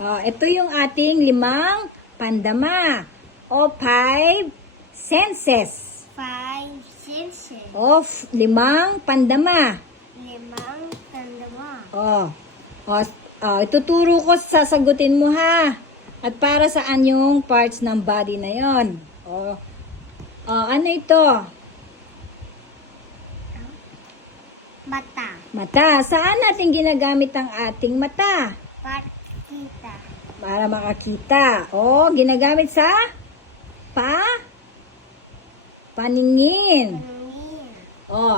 Ito yung ating 5 pandama o 5 senses. 5 senses. O 5 pandama. 5 tandama. Ituturo ko, sasagutin mo ha. At para saan yung parts ng body na yon? Ano ito? Mata. Mata. Saan natin ginagamit ang ating mata? Pakita. Para makakita. Ginagamit sa paningin. Paningin.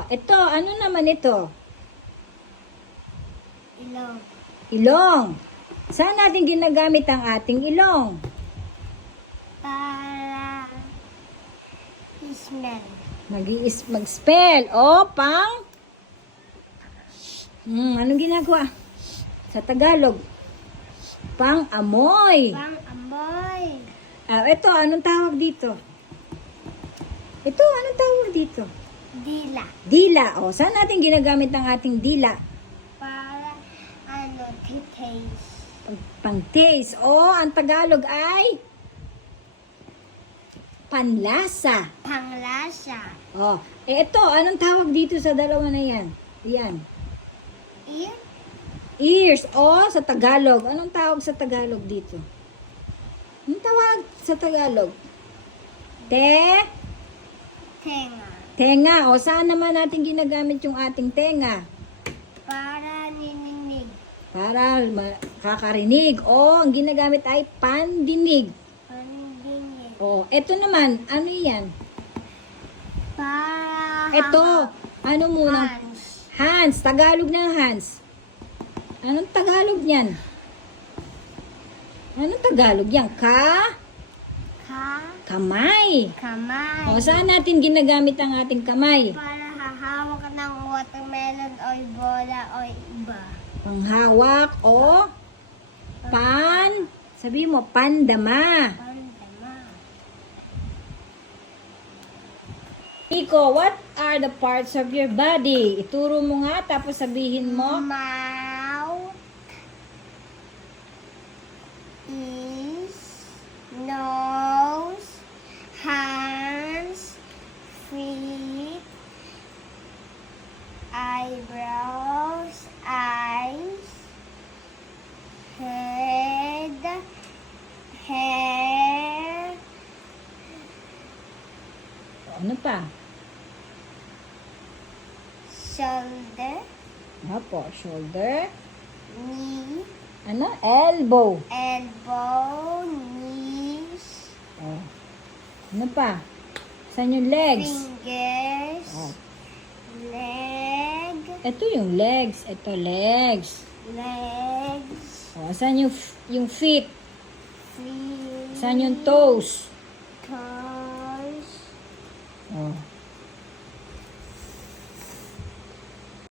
Ito, ano naman ito? Ilong. Ilong. Saan natin ginagamit ang ating ilong? Para smell. Mag-spell. Anong ginagawa? Sa Tagalog? Pang-amoy. Pang-amoy. Ito, anong tawag dito? Ito, anong tawag dito? Dila. Dila. Saan natin ginagamit ang ating dila? Para taste. Pang-taste. Ang Tagalog ay panlasa. Panglasa. Ito, anong tawag dito sa dalawa na yan? Yan. Ear. Ears. Sa Tagalog. Anong tawag sa Tagalog dito? Anong tawag sa Tagalog? Tenga. Tenga. Saan naman natin ginagamit yung ating tenga? Para nininig. Para makakarinig. Ang ginagamit ay pandinig. Pandinig. Ito naman. Ano yan? Para Ito. Ano muna? hands. Hands. Tagalog ng hands. Anong Tagalog niyan? Anong Tagalog yan? Kamay. Kamay. Saan natin ginagamit ang ating kamay? Para hahawak ka ng watermelon o bola o iba. Panghawak sabi mo, pandama. Pandama. Nico, what are the parts of your body? Ituro mo nga, tapos sabihin mo. Mouth. Ears. Nose. Hands. Feet. Eyebrows. Eyes. Head. Hair. Ano pa? Shoulder. Shoulder. Knee. Elbow. Elbow. Knees. Ano pa? Saan yung legs? Fingers. Leg. Ito yung legs. Ito, legs. Legs. Saan yung feet? Feet. Saan yung toes? Toes.